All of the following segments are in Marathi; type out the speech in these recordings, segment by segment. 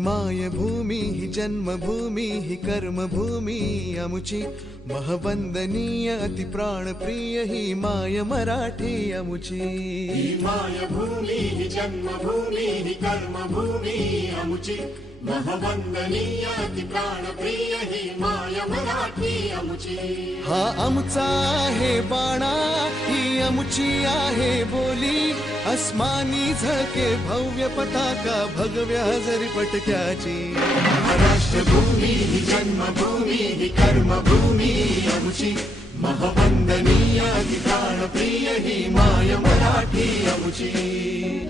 मायभूमी ही जन्मभूमी ही कर्मभूमी अमुची महवंदनीय अति प्राणप्रिय ही माय मराठी अमुची मायभूमी ही जन्मभूमी ही कर्मभूमी अमुची महवंदनीय अति प्राणप्रिय ही माय मराठी अमुची हा आमचा आहे बाणा ही अमुची आहे बोली अस्मानी झळके भव्य पताका भगव्या हजरी पटक्याची राष्ट्रभूमी ही जन्मभूमी ही कर्मभूमी अमुची महवंदनीय अति प्राणप्रिय ही माय मराठी अमुची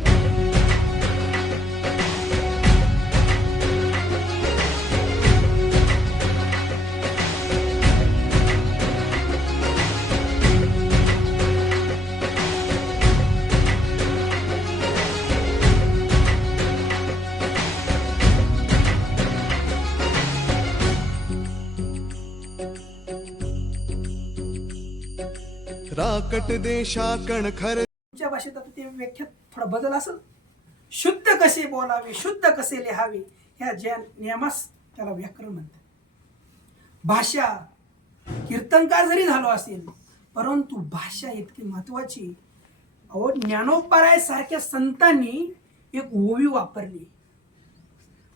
राकट देशाकण खर तुमच्या भाषेत आता ते व्याख्यात थोडा बदल असेल. शुद्ध कसे बोलावे, शुद्ध कसे लिहावे, ह्या ज्या नियमास त्याला व्याकरण म्हणतात. भाषा कीर्तनकार जरी झालो असेल परंतु भाषा इतकी महत्वाची. अहो ज्ञानोबराय सारख्या संतांनी एक ओवी वापरली.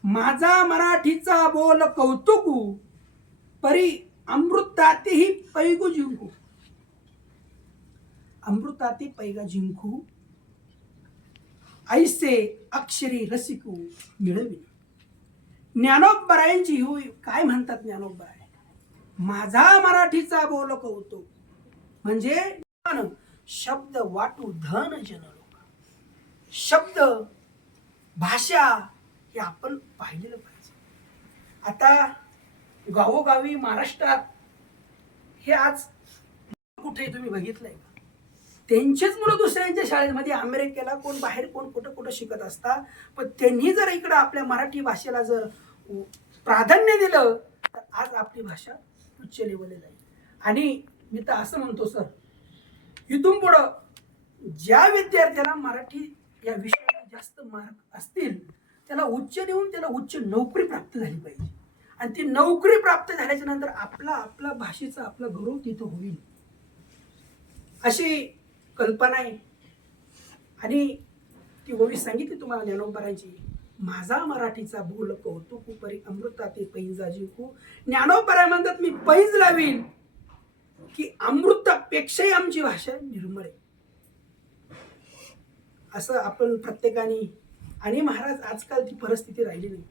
माझा मराठीचा बोल कौतुकू परी अमृतातेही पैगू जिंकू. अमृताते पैगा जिंकू ऐसे अक्षरी रसिकू मिळवी. ज्ञानोबरायांची होय काय म्हणतात ज्ञानोबराय, माझा मराठीचा बोल कौतुक म्हणजे शब्द वाटू धन जन लोक. शब्द भाषा हे आपण पाहिलेलं पाहिजे. आता गावोगावी महाराष्ट्रात हे आज कुठे तुम्ही बघितलंय का, त्यांचेच मुलं दुसऱ्यांच्या शाळेमध्ये अमेरिकेला कोण बाहेर कोण कुठं कुठं शिकत असता, पण त्यांनी जर इकडं आपल्या मराठी भाषेला जर प्राधान्य दिलं तर आज आपली भाषा उच्च लेवलला जाईल. आणि मी तर असं म्हणतो सर, इथून पुढं ज्या विद्यार्थ्याला मराठी या विषयाला जास्त मार्क असतील त्याला उच्च देऊन त्याला उच्च नोकरी प्राप्त झाली पाहिजे. आणि ती नोकरी प्राप्त झाल्याच्या नंतर आपला भाषेचा आपला गौरव तिथं होईल अशी कल्पना आहे. आणि ती ओवी सांगितली तुम्हाला ज्ञानोबरांची, माझा मराठीचा बोल कौतुक परी अमृताते पैंजा जिंकू. ज्ञानोबराय म्हणतात मी पैज लावीन की अमृतापेक्षाही आमची भाषा निर्मळ आहे. असं आपण प्रत्येकाने. आणि महाराज आजकाल ती परिस्थिती राहिली नाही.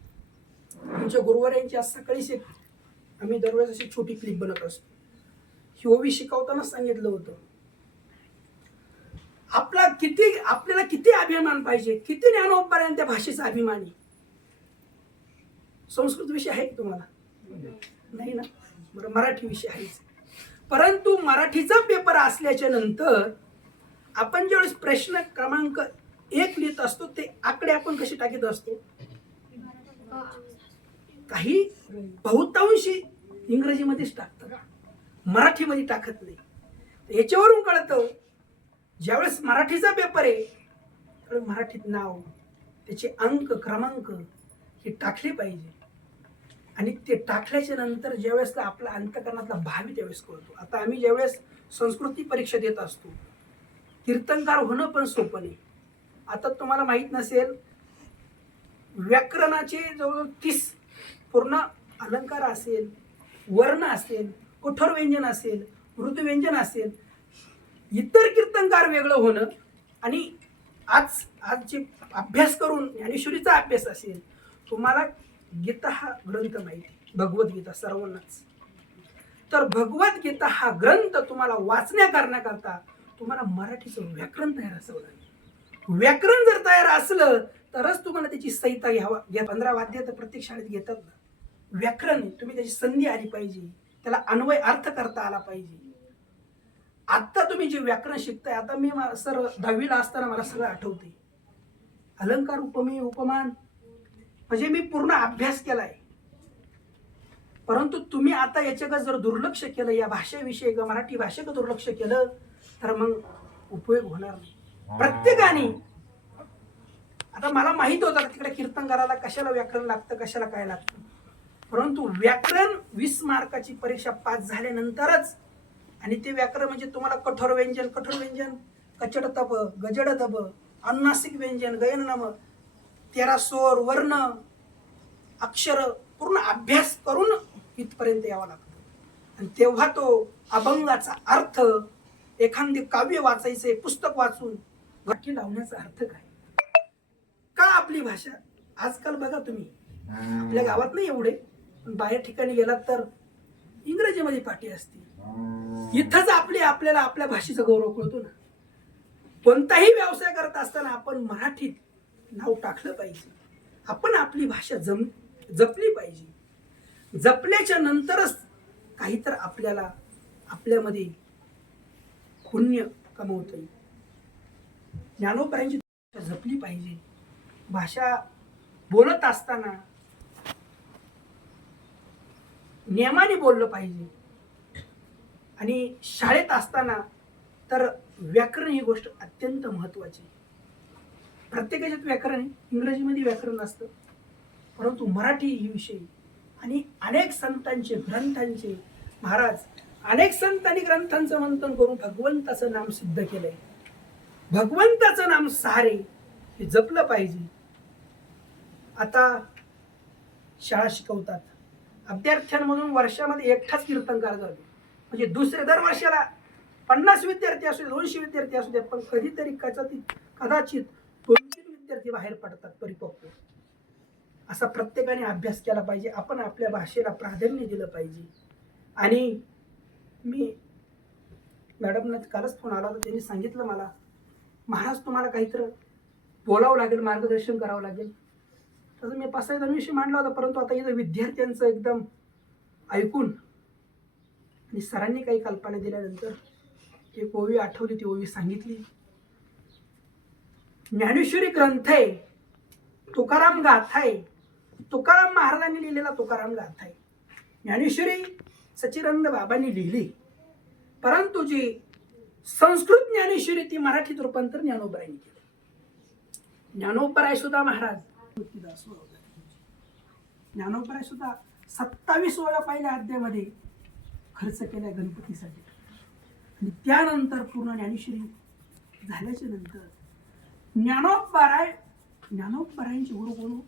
तुमच्या गुरुवारांची आज सकाळीच एक आम्ही दरवेळेस अशी छोटी क्लिप बनत असतो. ही ओवी शिकवतानाच सांगितलं होतं, आपल्याला किती अभिमान पाहिजे, किती ज्ञानोबराय त्या भाषेचा अभिमानी. संस्कृत विषय आहे की तुम्हाला नाही ना, बरं मराठी विषय आहेच. परंतु मराठीचा पेपर असल्याच्या नंतर आपण ज्यावेळेस प्रश्न क्रमांक 1 लिहित असतो ते आकडे आपण कसे टाकीत असतो, काही बहुतांशी इंग्रजीमध्येच टाकतात, मराठीमध्ये टाकत नाही. याच्यावरून कळतं ज्यावेळेस मराठीचा पेपर आहे त्यावेळेस मराठीत नाव, त्याचे अंक क्रमांक हे टाकले पाहिजे. आणि ते टाकल्याच्या नंतर ज्यावेळेस आपला अंतकरणातला भावी त्यावेळेस कळतो. आता आम्ही ज्यावेळेस संस्कृती परीक्षा देत असतो, कीर्तनकार होणं पण सोपं नाही. आता तुम्हाला माहीत नसेल, व्याकरणाचे जवळजवळ 30 पूर्ण अलंकार असेल, वर्ण असेल, कठोर व्यंजन असेल, मृदू व्यंजन असेल, इतर कीर्तनकार वेगळं होणं. आणि आज जे अभ्यास करून ज्ञानेश्वरीचा अभ्यास असेल, तुम्हाला गीता हा ग्रंथ माहिती, भगवद्गीता सर्वांनाच. तर भगवद्गीता हा ग्रंथ तुम्हाला वाचण्या करण्याकरता तुम्हाला मराठीचं व्याकरण तयार असावं लागेल. व्याकरण जर तयार असलं तरच तुम्हाला त्याची संहिता घ्यावा. या 15 वाद्य तर प्रत्येक शाळेत घेतात ना. व्याकरण तुम्ही त्याची संधी आली पाहिजे, त्याला अन्वय अर्थ करता आला पाहिजे. आता तुम्ही जे व्याकरण शिकताय, आता मी सर 10वीला असताना मला सगळं आठवते. अलंकार, उपमेय, उपमान म्हणजे मी पूर्ण अभ्यास केलाय. परंतु तुम्ही आता याच्याकडे जर दुर्लक्ष केलं, या भाषेविषयी मराठी भाषेकडे दुर्लक्ष केलं तर मग उपयोग होणार नाही. प्रत्येकाने आता मला माहित होतं तिकडे कीर्तन करायला कशाला व्याकरण लागतं, कशाला काय लागतं, परंतु व्याकरण 20 मार्काची परीक्षा पास झाल्यानंतरच, आणि ते व्याकरण म्हणजे तुम्हाला कठोर व्यंजन, कचड तप, गजड तप, अनुनासिक व्यंजन, गयन नम, 13 स्वर, वर्ण, अक्षर पूर्ण अभ्यास करून इथपर्यंत यावं लागतं. आणि तेव्हा तो अभंगाचा अर्थ, एखादे काव्य वाचायचे, पुस्तक वाचून वाक्य लावण्याचा अर्थ काय, का आपली भाषा. आजकाल बघा तुम्ही, आपल्या गावात नाही एवढे, पण बाहेर ठिकाणी गेलात तर इंग्रजीमध्ये पाठी असते. इथंच आपल्याला आपल्या भाषेचा गौरव कळतो ना. कोणताही व्यवसाय करत असताना आपण मराठीत नाव टाकलं पाहिजे. आपण आपली भाषा जपली पाहिजे. जपल्याच्या नंतरच काहीतर आपल्याला आपल्यामध्ये पुण्य कमवता येईल. ज्ञानोबरायांची भाषा जपली पाहिजे. भाषा बोलत असताना नियमाने बोललं पाहिजे. आणि शाळेत असताना तर व्याकरण ही गोष्ट अत्यंत महत्वाची. प्रत्येकाच्यात व्याकरण आहे, इंग्रजीमध्ये व्याकरण असतं, परंतु मराठी ही विषय. आणि अनेक संतांचे ग्रंथांचे, महाराज अनेक संतांनी ग्रंथांचं मंथन करून भगवंताचं नाम सिद्ध केलंय. भगवंताचं नाम सारे हे जपलं पाहिजे. आता शाळा शिकवतात, विद्यार्थ्यांमधून वर्षामध्ये एकटाच कीर्तनकार झाले, म्हणजे दुसरे दर वर्षाला 50 विद्यार्थी असू दे, 200 विद्यार्थी असू दे, पण कधीतरी कदाचित 2-3 विद्यार्थी बाहेर पडतात परिपक्व. असा प्रत्येकाने अभ्यास केला पाहिजे. आपण आपल्या भाषेला प्राधान्य दिलं पाहिजे. आणि मी मॅडमना कालच फोन आला होता, त्यांनी सांगितलं मला, महाराज तुम्हाला काहीतरी बोलावं लागेल, मार्गदर्शन करावं लागेल. तसं मी 5-6 विषय मांडला होता, परंतु आता इथं विद्यार्थ्यांचं एकदम ऐकून आणि सरांनी काही कल्पना दिल्यानंतर एक ओवी आठवली, ती ओवी सांगितली. ज्ञानेश्वरी ग्रंथ आहे, तुकाराम गाथा आहे, तुकाराम महाराजांनी लिहिलेला तुकाराम गाथा आहे. ज्ञानेश्वरी सच्चिदानंद बाबांनी लिहिली, परंतु जी संस्कृत ज्ञानेश्वरी ती मराठीत रूपांतर ज्ञानोबरायांनी केलं. ज्ञानोबराय सुद्धा महाराज ज्ञानोबराय सुद्धा 27 वेळा पहिल्या अध्यायामध्ये खर्च केलाय गणपतीसाठी. आणि त्यानंतर पूर्ण ज्ञानेश्वरी झाल्याच्या नंतर ज्ञानोबरायांचे गुरु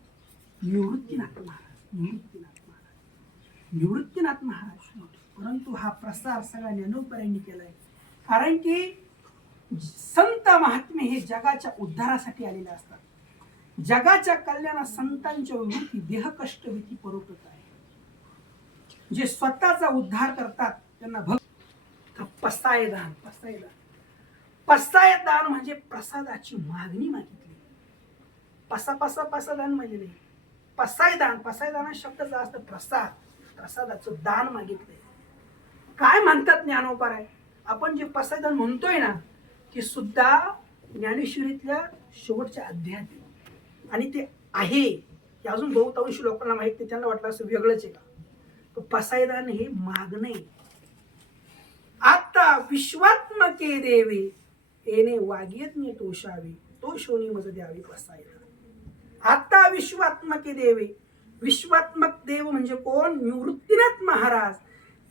निवृत्तीनाथ महाराज. परंतु हा प्रसार सगळा ज्ञानोबरायांनी केलाय. कारण की संत महात्मे हे जगाच्या उद्धारासाठी आलेले असतात. जगाच्या कल्याणात संतांच्या विभूती देहकष्ट भीती परोपत आहे. जे स्वतःचा उद्धार करतात त्यांना भक्त. पसायदान म्हणजे प्रसादाची मागणी मागितली. पसादान म्हणजे नाही, पसायदान शब्दाचा अर्थ प्रसाद, प्रसादाचं दान मागितलंय. काय म्हणतात ज्ञानोबराय, आपण जे पसायदान म्हणतोय ना, ते सुद्धा ज्ञानेश्वरीतल्या शेवटच्या अध्यायात. आणि ते आहे की अजून बहुतांश लोकांना माहित नाही, त्यांना वाटलं असं वेगळंच आहे का. पसायदान हे मागणे. आता विश्वात्मके देवे येणे वाग्यज्ञ तोषावे, तो शोनी मज द्यावी पसायदान. आता विश्वात्मके देवे, विश्वात्मक देव म्हणजे कोण, निवृत्तीनाथ महाराज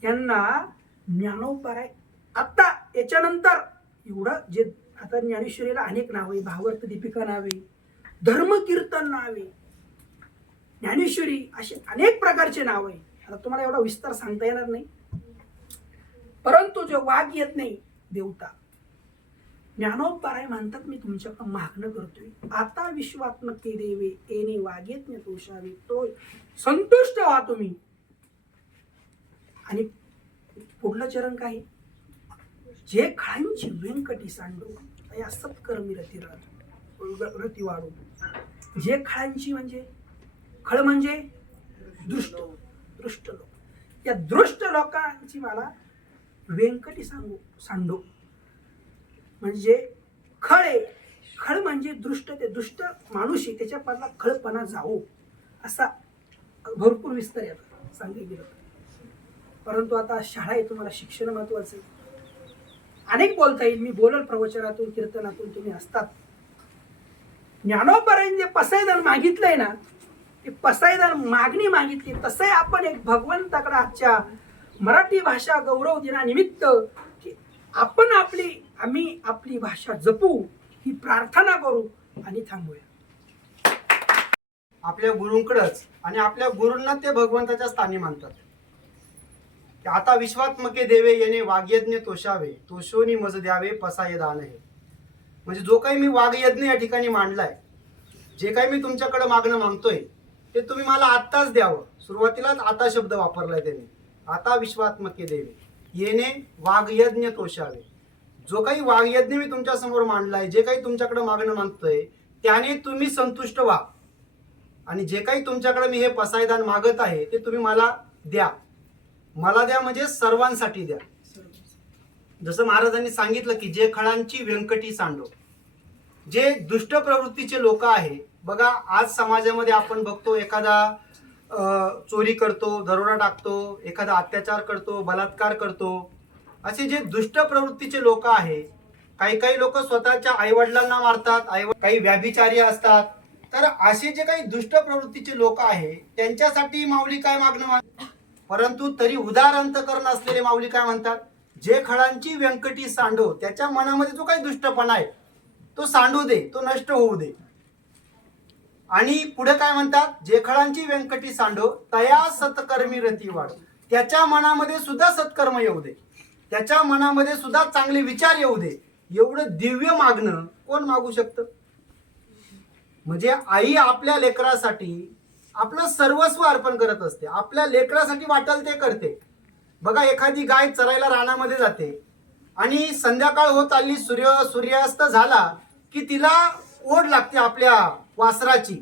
यांना ज्ञानोबराय. आता याच्यानंतर एवढं जे आता ज्ञानेश्वरीला अनेक नावे, भावार्थ दीपिका नावे, धर्मकीर्तन नावे, ज्ञानेश्वरी असे अनेक प्रकारचे नाव आहे. आता तुम्हाला एवढा विस्तार सांगता येणार नाही, परंतु जो वाग येत नाही देवता, ज्ञानोबराय म्हणतात मी तुमच्याकडे मागणं करतोय. आता विश्वात्मके देवे येणे वागेज्ञ तोषावे, तो संतुष्ट व्हा तुम्ही. आणि पुढलं चरण काय, जे खांची व्यंकटी सांडो या सत्कर्मी रती वाढो. जे खळांची म्हणजे खळ म्हणजे दृष्ट लोक, या दृष्ट लोकांची मला व्यंकटी सांडो. म्हणजे खळ म्हणजे दृष्ट, ते दुष्ट माणूस आहे त्याच्या पाला खळपणा जाओ, असा भरपूर विस्तार येतात सांगितलं गेलं. परंतु आता शाळा आहे, तुम्हाला शिक्षण महत्वाचं आहे. अनेक बोलता येईल, मी बोलल प्रवचनातून कीर्तनातून, तुम्ही असतात. ज्ञानोबरांनी जे पसायदान मागितलंय ना, ते पसायदान मागणी मागितली, तसंही आपण एक भगवंताकडे आजच्या मराठी भाषा गौरव दिनानिमित्त की आम्ही आपली भाषा जपू ही प्रार्थना करू आणि थांबूया. आपल्या गुरूंकडंच आणि आपल्या गुरूंना ते भगवंताच्या स्थानी मानतात. की आता विश्वात्मके देवे येणे वाग्यज्ञ तोषावे, तोषोनी मज द्यावे पसाय दान हे. म्हणजे जो काही मी वाग्यज्ञ या ठिकाणी मांडलाय, जे काही मी तुमच्याकडे मागणं मागतोय ते तुम्ही मला आत्ताच द्यावं. सुरुवातीलाच आता शब्द वापरलाय त्याने. आता विश्वात्मके देवे येणे वाग्यज्ञ तोषावे. जो काही वाग्यज्ञ मी तुमच्या समोर मांडलाय, जे काही तुमच्याकडे मागणं मागतोय त्याने तुम्ही संतुष्ट व्हा. आणि जे काही तुमच्याकडे मी हे पसायदान मागत आहे ते तुम्ही मला द्या. मला द्या म्हणजे सर्वांसाठी द्या. जसं महाराजांनी सांगितलं की जे खळांची व्यंकटी सांडो, जे दुष्ट प्रवृत्तीचे लोक आहे. बघा आज समाजामध्ये आपण बघतो, एखादा चोरी करतो, दरोडा टाकतो, एखादा अत्याचार करतो, बलात्कार करतो. असे जे दुष्ट प्रवृत्तीचे लोक आहे, काही लोक स्वतःच्या आईवडिलांना मारतात, काही व्याभिचारी असतात. तर असे जे काही दुष्ट प्रवृत्तीचे लोक आहे त्यांच्यासाठी माऊली काय मागणं परंतु तरी उदार अंतकरण असलेले माऊली काय म्हणतात, जे खळांची व्यंकटी सांडो, त्याच्या मनामध्ये जो काही दुष्टपणा आहे तो सांडू दे, तो नष्ट होऊ दे. आणि पुढे काय म्हणतात, जे खळांची व्यंकटी सांडो तया सत्कर्मी रती वाढ. त्याच्या मनामध्ये सुद्धा सत्कर्म येऊ दे, त्याच्या मनामध्ये सुद्धा चांगले विचार येऊ दे. एवढं दिव्य मागणं कोण मागू शकतं. म्हणजे आई आपल्या लेकरासाठी आपलं सर्वस्व अर्पण करत असते, आपल्या लेकरासाठी वाटेल ते करते. बघा एखादी गाय चरायला रानामध्ये जाते आणि संध्याकाळ होत आली, सूर्यास्त झाला की तिला ओढ लागते आपल्या वासराची.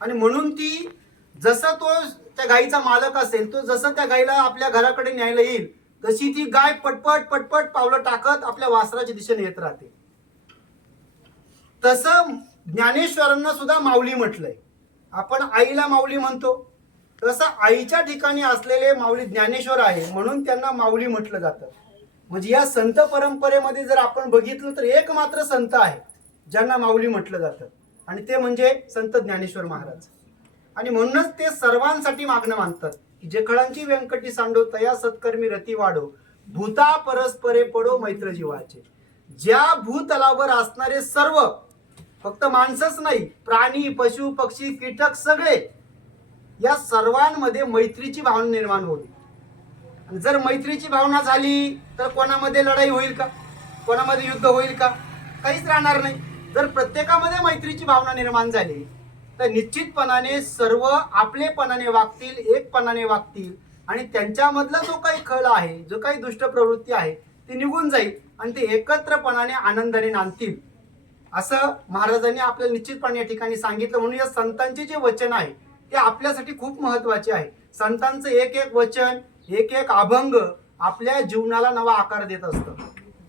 आणि म्हणून ती जसं तो त्या गायीचा मालक असेल, तो जसं त्या गायीला आपल्या घराकडे न्यायला येईल तशी ती गाय पटपट पटपट पावलं टाकत आपल्या वासराच्या दिशेने येत राहते. तसं ज्ञानेश्वरांना सुद्धा माऊली म्हटलंय. आपण आईला माऊली म्हणतो, तसं आईच्या ठिकाणी असलेले माऊली ज्ञानेश्वर आहे म्हणून त्यांना माऊली म्हटलं जातं. म्हणजे या संत परंपरेमध्ये जर आपण बघितलं तर एक मात्र संत आहे ज्यांना माऊली म्हटलं जातं, आणि ते म्हणजे संत ज्ञानेश्वर महाराज. आणि म्हणूनच ते सर्वांसाठी मागणं मानतात की जे खळांची व्यंकटी सांडो तया सत्कर्मी रती वाढो, भूता परस्परे पडो मैत्र जीवाचे. ज्या भूतलावर असणारे सर्व, फक्त माणसंच नाही, प्राणी पशु पक्षी कीटक सगळे, या सर्वांमध्ये मैत्रीची भावना निर्माण होईल. आणि जर मैत्रीची भावना झाली तर कोणामध्ये लढाई होईल का, कोणामध्ये युद्ध होईल का, काहीच राहणार नाही. जर प्रत्येकामध्ये मैत्रीची भावना निर्माण झाली तर निश्चितपणाने सर्व आपलेपणाने वागतील, एकपणाने वागतील. आणि त्यांच्यामधला जो काही खळ आहे, जो काही दुष्ट प्रवृत्ती आहे ती निघून जाईल आणि ते एकत्रपणाने आनंदाने नांदतील, असं महाराजांनी आपल्याला निश्चितपणे या ठिकाणी सांगितलं. म्हणून या संतांचे जे वचन आहे ते आपल्यासाठी खूप महत्वाचे आहे. संतांचं एक एक वचन, एक एक अभंग आपल्या जीवनाला नवा आकार देत असतं.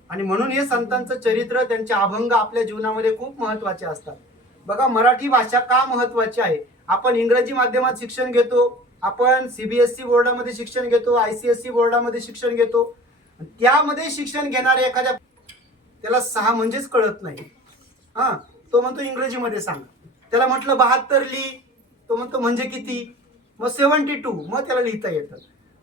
आणि म्हणून हे संतांचं चरित्र, त्यांचे अभंग आपल्या जीवनामध्ये खूप महत्वाचे असतात. बघा मराठी भाषा का महत्वाची आहे. आपण इंग्रजी माध्यमात शिक्षण घेतो, आपण CBSE बोर्डामध्ये शिक्षण घेतो, ICSE बोर्डामध्ये शिक्षण घेतो. त्यामध्ये शिक्षण घेणाऱ्या एखाद्या त्याला 6 म्हणजेच कळत नाही. तो म्हणतो इंग्रजीमध्ये सांग. त्याला म्हटलं 72 लिही, तो म्हणतो म्हणजे किती, मग 72, मग त्याला लिहिता येतं.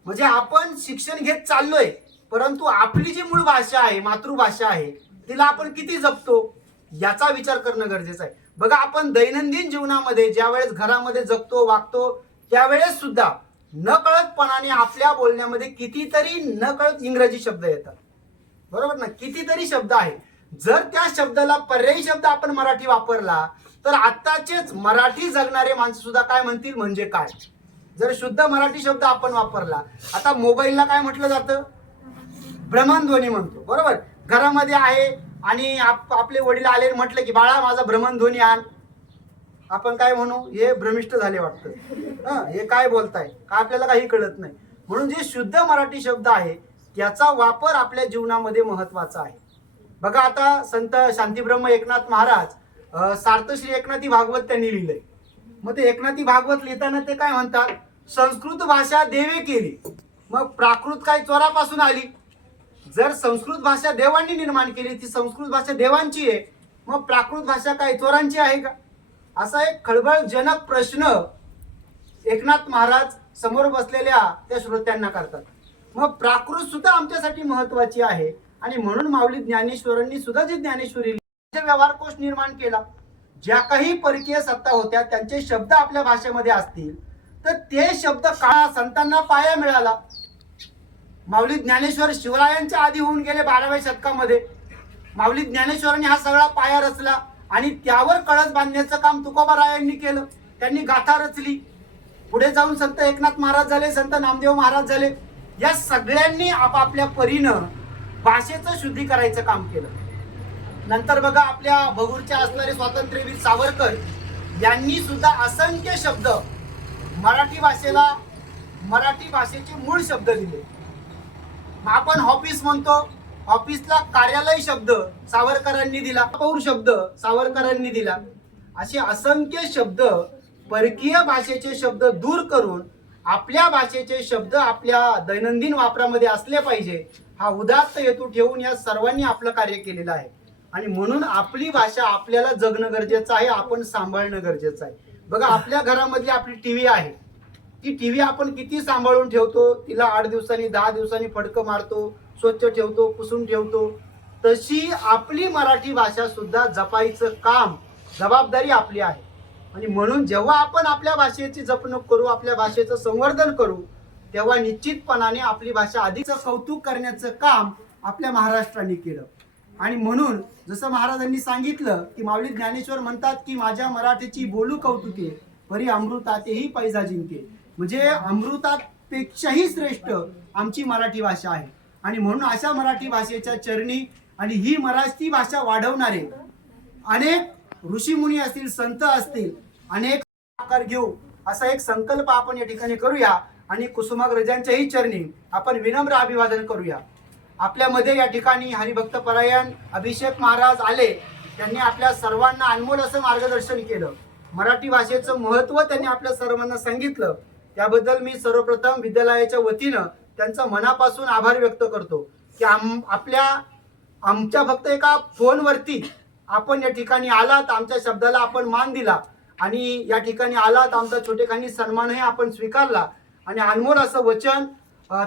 म्हणजे आपण शिक्षण घेत चाललोय, परंतु आपली जी मूळ भाषा आहे, मातृभाषा आहे, तिला आपण किती जपतो याचा विचार करणं गरजेचं आहे. बघा आपण दैनंदिन जीवनामध्ये ज्या वेळेस घरामध्ये जगतो, वागतो, त्यावेळेस सुद्धा नकळतपणाने आपल्या बोलण्यामध्ये कितीतरी नकळत इंग्रजी शब्द येतात, बरोबर ना. कितीतरी शब्द आहे. जर त्या शब्दाला पर्यायी शब्द आपण मराठी वापरला तर आत्ताचेच मराठी जगणारे माणसं सुद्धा काय म्हणतील, म्हणजे काय. जर शुद्ध मराठी शब्द आपण वापरला, आता मोबाईलला काय म्हटलं जातं, भ्रमणध्वनी म्हणतो, बरोबर. घरामध्ये आहे आणि आपले वडील आले म्हटलं की बाळा माझा भ्रमणध्वनी आण, आपण काय म्हणू, हे भ्रमिष्ट झाले वाटतं, हे काय बोलताय का, आपल्याला काही कळत नाही. म्हणून जे शुद्ध मराठी शब्द आहे त्याचा वापर आपल्या जीवनामध्ये महत्वाचा आहे. बघा आता संत शांतीब्रह्म एकनाथ महाराज सार्थ श्री एकनाथी भागवत त्यांनी लिहिलंय. मग ते एकनाथी भागवत लिहिताना ते काय म्हणतात, संस्कृत भाषा देवे केली. मग प्राकृत काय चोरापासून आली. जर संस्कृत भाषा देवांनी निर्माण केली, ती संस्कृत भाषा देवांची आहे, मग प्राकृत भाषा काय चोरांची आहे का. असा एक खळबळजनक प्रश्न एकनाथ महाराज समोर बसलेल्या त्या श्रोत्यांना करतात. मग प्राकृत सुद्धा आमच्यासाठी महत्वाची आहे आणि म्हणून माऊली ज्ञानेश्वरांनी सुद्धा जी ज्ञानेश्वरी व्यवहार कोश निर्माण केला. ज्या काही परकीय सत्ता होत्या त्यांचे शब्द आपल्या भाषेमध्ये असतील तर ते शब्द का संतांना पाया मिळाला. माऊली ज्ञानेश्वर शिवरायांच्या आधी होऊन गेले 12व्या शतकामध्ये. माऊली ज्ञानेश्वरांनी हा सगळा पाया रचला आणि त्यावर कळस बांधण्याचं काम तुकोबारायांनी केलं. त्यांनी गाथा रचली. पुढे जाऊन संत एकनाथ महाराज झाले, संत नामदेव महाराज झाले. या सगळ्यांनी आपापल्या परीनं भाषेचं शुद्धी करायचं काम केलं. नंतर बघा आपल्या भगूरच्या असणारे स्वातंत्र्यवीर सावरकर यांनी सुद्धा असंख्य शब्द मराठी भाषेला, मराठी भाषेचे मूळ शब्द दिले. आपण ऑफिस म्हणतो, ऑफिसला कार्यालय शब्द सावरकरांनी दिला, पौर शब्द सावरकरांनी दिला. असे असंख्य शब्द, परकीय भाषेचे शब्द दूर करून आपल्या भाषेचे शब्द आपल्या दैनंदिन वापरामध्ये असले पाहिजे हा उदात्त हेतू ठेवून या सर्वांनी आपलं कार्य केलेलं आहे. आणि म्हणून आपली भाषा आपल्याला जगणं गरजेचं आहे, आपण सांभाळणं गरजेचं आहे. बघा आपल्या घरामधली आपली टीव्ही आहे, ती टीव्ही आपण किती सांभाळून ठेवतो, तिला 8 दिवसांनी 10 दिवसांनी फडकं मारतो, स्वच्छ ठेवतो, पुसून ठेवतो. तशी आपली मराठी भाषा सुद्धा जपायचं काम, जबाबदारी आपली आहे. आणि म्हणून जेव्हा आपण आपल्या भाषेची जपणूक करू, आपल्या भाषेचं संवर्धन करू, तेव्हा निश्चितपणाने आपली भाषा अधिक कौतुक करण्याचं काम आपल्या महाराष्ट्राने केलं. आणि म्हणून जसं महाराजांनी सांगितलं की माऊली ज्ञानेश्वर म्हणतात की माझ्या मराठीची बोलू कौतुके परी अमृतातेही पैजा जिंके. म्हणजे अमृतात पेक्षाही श्रेष्ठ आमची मराठी भाषा आहे. आणि म्हणून अशा मराठी भाषेच्या चरणी आणि ही मराठी भाषा वाढवणारे अनेक ऋषीमुनी असतील, संत असतील, अनेक आकार घेऊ असा एक संकल्प आपण या ठिकाणी करूया आणि कुसुमाग्रजांच्याही चरणी आपण विनम्र अभिवादन करूया. आपल्यामध्ये या ठिकाणी हरिभक्त परायण अभिषेक महाराज आले. त्यांनी आपल्या सर्वांना अनमोल असं मार्गदर्शन केलं. मराठी भाषेचं महत्त्व त्यांनी आपल्या सर्वांना सांगितलं. त्याबद्दल मी सर्वप्रथम विद्यालयाच्या वतीनं त्यांचा मनापासून आभार व्यक्त करतो की आमच्या फक्त एका फोनवरती आपण या ठिकाणी आलात, आमच्या शब्दाला आपण मान दिला आणि या ठिकाणी आलात, आमचा छोटेखानी सन्मानही आपण स्वीकारला आणि अनमोल असं वचन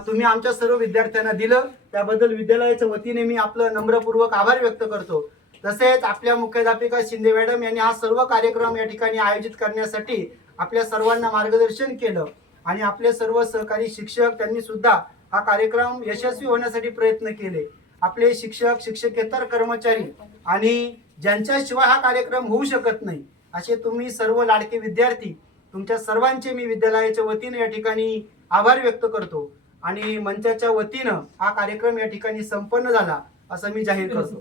तुम्ही आमच्या सर्व विद्यार्थ्यांना दिलं. त्याबद्दल विद्यालयाच्या वतीने मी आपलं नम्रपूर्वक आभार व्यक्त करतो. तसेच आपल्या मुख्याध्यापिका शिंदे मॅडम यांनी हा सर्व कार्यक्रम या ठिकाणी आयोजित करण्यासाठी आपल्या सर्वांना मार्गदर्शन केलं आणि आपले सर्व सहकारी शिक्षक त्यांनी सुद्धा हा कार्यक्रम यशस्वी होण्यासाठी प्रयत्न केले. आपले शिक्षक, शिक्षकेतर कर्मचारी आणि ज्यांच्याशिवाय हा कार्यक्रम होऊ शकत नाही असे तुम्ही सर्व लाडके विद्यार्थी, तुमच्या सर्वांचे मी विद्यालयाच्या वतीने या ठिकाणी आभार व्यक्त करतो आणि मंचाच्या वतीनं हा कार्यक्रम या ठिकाणी संपन्न झाला असं मी जाहीर करतो.